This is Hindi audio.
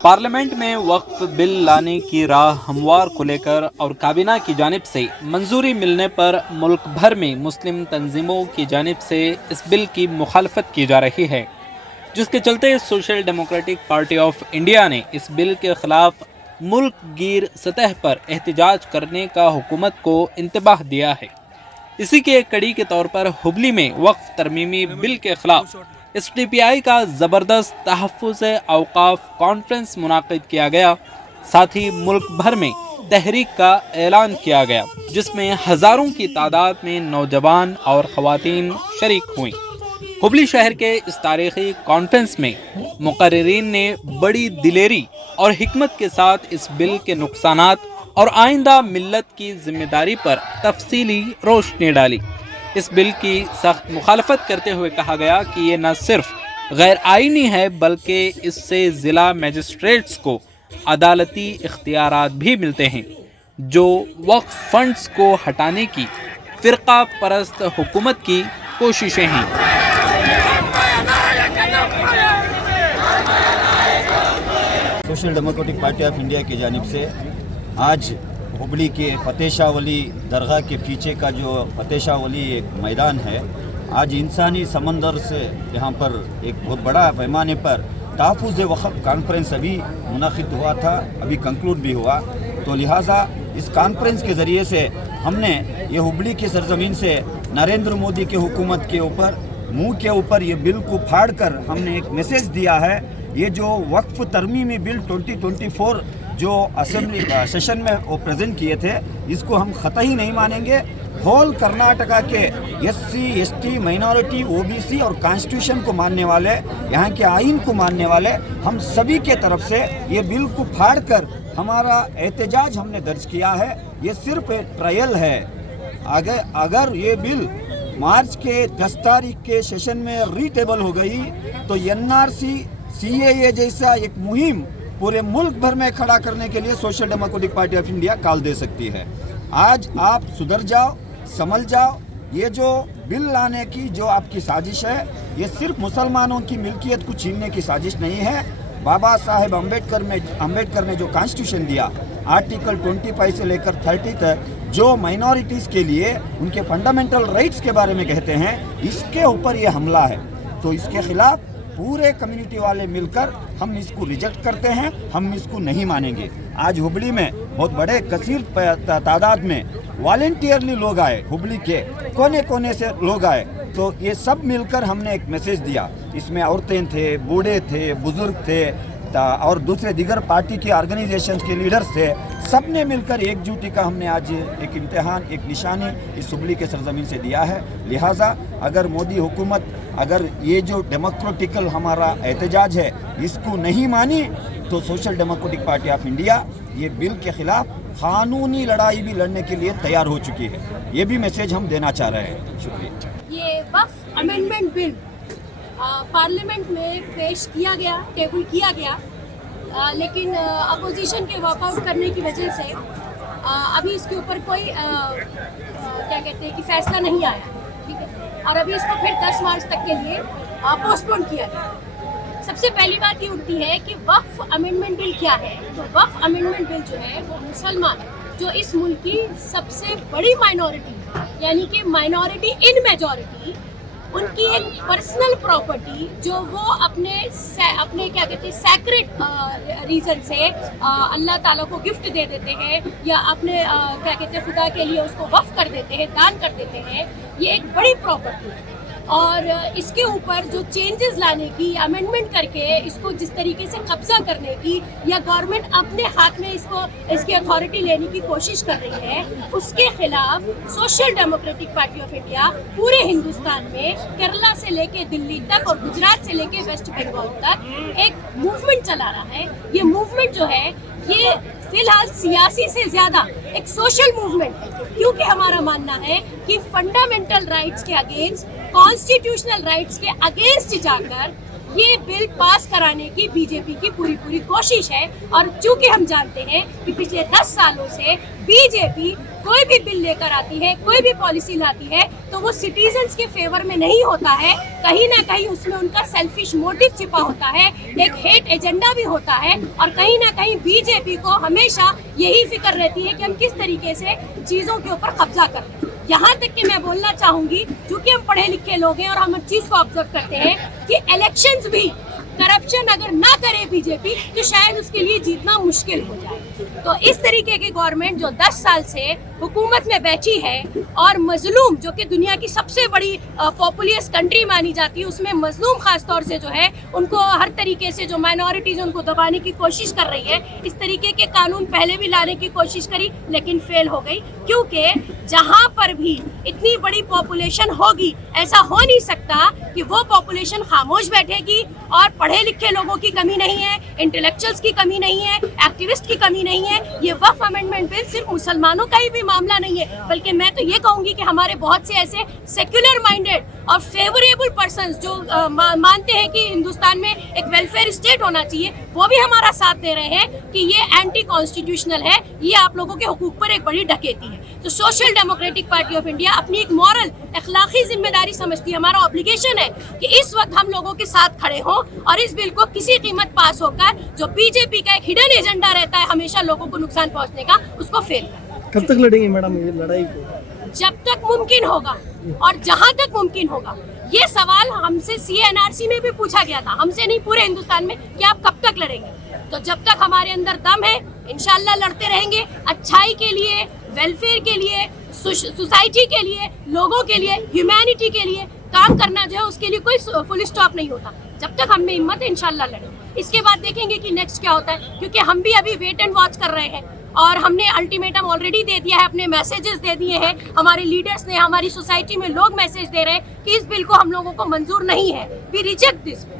पार्लियामेंट में वक्फ बिल लाने की राह हमवार को लेकर और काबीना की जानिब से मंजूरी मिलने पर मुल्क भर में मुस्लिम तंजीमों की जानिब से इस बिल की मुखालफत की जा रही है, जिसके चलते social Democratic Party of India ने इस बिल के खिलाफ मुल्क गिर सतह पर एहतजाज करने का हुकूमत को इंतबाह दिया है। इसी के कड़ी के तौर पर हुबली में वक्फ तरमीमी बिल के खिलाफ SDPI का ज़बरदस्त तहफ़्फ़ुज़ औक़ाफ़ कॉन्फ्रेंस मुनाक़िद किया गया। साथ ही मुल्क भर में तहरीक का ऐलान किया गया, जिसमें हज़ारों की तादाद में नौजवान और ख़वातीन शरीक हुई। हुबली शहर के इस तारीख़ी कॉन्फ्रेंस में मुक़र्रिरीन ने बड़ी दिलेरी और हिकमत के साथ इस बिल के नुक़सानात और आइंदा मिल्लत की ज़िम्मेदारी पर तफसीली रोशनी डाली। इस बिल की सख्त मुखालफत करते हुए कहा गया कि ये न सिर्फ गैर आइनी है, बल्कि इससे ज़िला मजिस्ट्रेट्स को अदालती इख्तियारात भी मिलते हैं, जो वक्फ फंड्स को हटाने की फ़िरका परस्त हुकूमत की कोशिशें हैं। Social Democratic Party of India की जानिब से आज हुबली के फतेह शाह वली दरगाह के पीछे का जो फतेह शाह वली एक मैदान है, आज इंसानी समंदर से यहाँ पर एक बहुत बड़ा पैमाने पर तहफ़्फ़ुज़ वक़्फ़ कॉन्फ्रेंस अभी मुनाक़िद हुआ था, अभी कंक्लूड भी हुआ। तो लिहाजा इस कॉन्फ्रेंस के ज़रिए से हमने ये हुबली की सरज़मीन से नरेंद्र मोदी के हुकूमत के ऊपर मुँह के ऊपर ये बिल को फाड़ कर हमने एक मैसेज दिया है। ये जो वक्फ तरमीमी बिल 2024 जो असेंबली सेशन में वो प्रेजेंट किए थे, इसको हम ख़तई नहीं मानेंगे। होल कर्नाटका के SC ST माइनॉरिटी OBC और कॉन्स्टिट्यूशन को मानने वाले, यहाँ के आइन को मानने वाले हम सभी के तरफ से ये बिल को फाड़ कर हमारा एहतजाज हमने दर्ज किया है। ये सिर्फ एक ट्रायल है। अगर ये बिल मार्च के 10 तारीख के सेशन में रीटेबल हो गई तो NRC CAA जैसा एक मुहिम पूरे मुल्क भर में खड़ा करने के लिए Social Democratic Party of India call दे सकती है। आज आप सुधर जाओ, समझ जाओ। ये जो बिल लाने की जो आपकी साजिश है, ये सिर्फ मुसलमानों की मिल्कियत को छीनने की साजिश नहीं है। बाबा साहेब अम्बेडकर ने जो कॉन्स्टिट्यूशन दिया, आर्टिकल 25 से लेकर 30 तक, जो माइनॉरिटीज़ के लिए उनके फंडामेंटल राइट्स के बारे में कहते हैं, इसके ऊपर ये हमला है। तो इसके खिलाफ पूरे कम्युनिटी वाले मिलकर हम इसको रिजेक्ट करते हैं, हम इसको नहीं मानेंगे। आज हुबली में बहुत बड़े कसीर तादाद में वॉलंटियरली लोग आए, हुबली के कोने कोने से लोग आए। तो ये सब मिलकर हमने एक मैसेज दिया। इसमें औरतें थे, बूढ़े थे, बुजुर्ग थे और दूसरे दीगर पार्टी के ऑर्गेनाइजेशंस के लीडर्स थे। सब ने मिलकर एकजुटी का हमने आज एक इम्तिहान, एक निशानी इस हुबली के सरजमीन से दिया है। लिहाजा अगर मोदी हुकूमत अगर ये जो डेमोक्रेटिकल हमारा एहतजाज है इसको नहीं मानी, तो social Democratic Party of India ये बिल के ख़िलाफ़ क़ानूनी लड़ाई भी लड़ने के लिए तैयार हो चुकी है। ये भी मैसेज हम देना चाह रहे हैं। शुक्रिया। ये वक्फ अमेंडमेंट बिल पार्लियामेंट में पेश किया गया, टेबल किया गया, लेकिन अपोजिशन के वॉकआउट करने की वजह से अभी इसके ऊपर कोई क्या कहते हैं कि फ़ैसला नहीं आया, ठीक है। और अभी इसको फिर 10 मार्च तक के लिए पोस्टपोन किया गया। सबसे पहली बात ये उठती है कि वक्फ अमेंडमेंट बिल क्या है। तो वक्फ अमेंडमेंट बिल जो है वो मुसलमान जो इस मुल्क की सबसे बड़ी माइनॉरिटी, यानी कि माइनॉरिटी इन मेजॉरिटी, उनकी एक पर्सनल प्रॉपर्टी जो वो अपने क्या कहते हैं सैक्रेड रीज़न से अल्लाह ताला को गिफ्ट दे देते हैं, या अपने क्या कहते हैं खुदा के लिए उसको वक्फ कर देते हैं, दान कर देते हैं। ये एक बड़ी प्रॉपर्टी है और इसके ऊपर जो चेंजेस लाने की, अमेंडमेंट करके इसको जिस तरीके से कब्जा करने की या गवर्नमेंट अपने हाथ में इसकी अथॉरिटी लेने की कोशिश कर रही है, उसके खिलाफ social Democratic Party of India पूरे हिंदुस्तान में केरला से लेके दिल्ली तक और गुजरात से लेके वेस्ट बंगाल तक एक मूवमेंट चला रहा है। ये मूवमेंट जो है ये फिलहाल सियासी से ज़्यादा एक सोशल मूवमेंट है, क्योंकि हमारा मानना है कि फंडामेंटल राइट्स के अगेंस्ट, कॉन्स्टिट्यूशनल राइट्स के अगेंस्ट जाकर ये बिल पास कराने की बीजेपी की पूरी कोशिश है। और चूंकि हम जानते हैं कि पिछले 10 सालों से बीजेपी कोई भी बिल लेकर आती है, कोई भी पॉलिसी लाती है, तो वो सिटीजन्स के फेवर में नहीं होता है। कहीं ना कहीं उसमें उनका सेल्फिश मोटिव छिपा होता है, एक हेट एजेंडा भी होता है। और कहीं ना कहीं बीजेपी को हमेशा यही फिक्र रहती है कि हम किस तरीके से चीज़ों के ऊपर कब्जा करें। यहाँ तक कि मैं बोलना चाहूँगी, क्योंकि हम पढ़े लिखे लोग हैं और हम हर चीज़ को ऑब्जर्व करते हैं कि इलेक्शंस भी करप्शन अगर ना करे बीजेपी तो शायद उसके लिए जीतना मुश्किल हो जाए। तो इस तरीके की गवर्नमेंट जो 10 साल से हुकूमत में बैठी है और मजलूम, जो कि दुनिया की सबसे बड़ी पॉपुलस कंट्री मानी जाती है, उसमें मजलूम खास तौर से जो है उनको हर तरीके से जो माइनॉरिटीज उनको दबाने की कोशिश कर रही है। इस तरीके के कानून पहले भी लाने की कोशिश करी लेकिन फेल हो गई, क्योंकि जहां पर भी इतनी बड़ी पॉपुलेशन होगी ऐसा हो नहीं सकता कि वो पॉपुलेशन खामोश बैठेगी। और पढ़े लिखे लोगों की कमी नहीं है, इंटेलेक्चुअल्स की कमी नहीं है, एक्टिविस्ट की कमी नहीं है। ये वक्फ अमेंडमेंट बिल सिर्फ मुसलमानों का ही भी मामला नहीं है, बल्कि मैं तो ये कहूँगी कि हमारे बहुत से ऐसे सेक्युलर माइंडेड और फेवरेबल पर्सन्स जो मानते हैं कि हिंदुस्तान में एक वेलफेयर स्टेट होना चाहिए, वो भी हमारा साथ दे रहे हैं कि ये एंटी कॉन्स्टिट्यूशनल है, ये आप लोगों के हुकूक पर एक बड़ी डकैती है। तो social Democratic Party of India अपनी एक मॉरल अखलाकी जिम्मेदारी समझती है, हमारा ऑब्लिगेशन है कि इस वक्त हम लोगों के साथ खड़े हों और इस बिल को किसी कीमत पास होकर जो बीजेपी का एक हिडन एजेंडा रहता है हमेशा लोगों को नुकसान पहुंचने का, उसको फेल करें। कब तक लड़ेंगे मैडम ये लड़ाई को? जब तक मुमकिन होगा और जहां तक मुमकिन होगा। ये सवाल हमसे CNRC में भी पूछा गया था, हमसे नहीं पूरे हिंदुस्तान में, कि आप कब तक लड़ेंगे। तो जब तक हमारे अंदर दम है इंशाल्लाह लड़ते रहेंगे, अच्छाई के लिए, वेलफेयर के लिए, सोसाइटी के लिए, लोगों के लिए, ह्यूमैनिटी के लिए काम करना जो है उसके लिए कोई फुल स्टॉप नहीं होता। जब तक हम में हिम्मत है इंशाल्लाह लड़ेंगे। इसके बाद देखेंगे कि नेक्स्ट क्या होता है, क्योंकि हम भी अभी वेट एंड वॉच कर रहे हैं और हमने अल्टीमेटम ऑलरेडी दे दिया है, अपने मैसेजेस दे दिए हैं, हमारे लीडर्स ने, हमारी सोसाइटी में लोग मैसेज दे रहे हैं कि इस बिल को हम लोगों को मंजूर नहीं है, वी रिजेक्ट दिस बिल।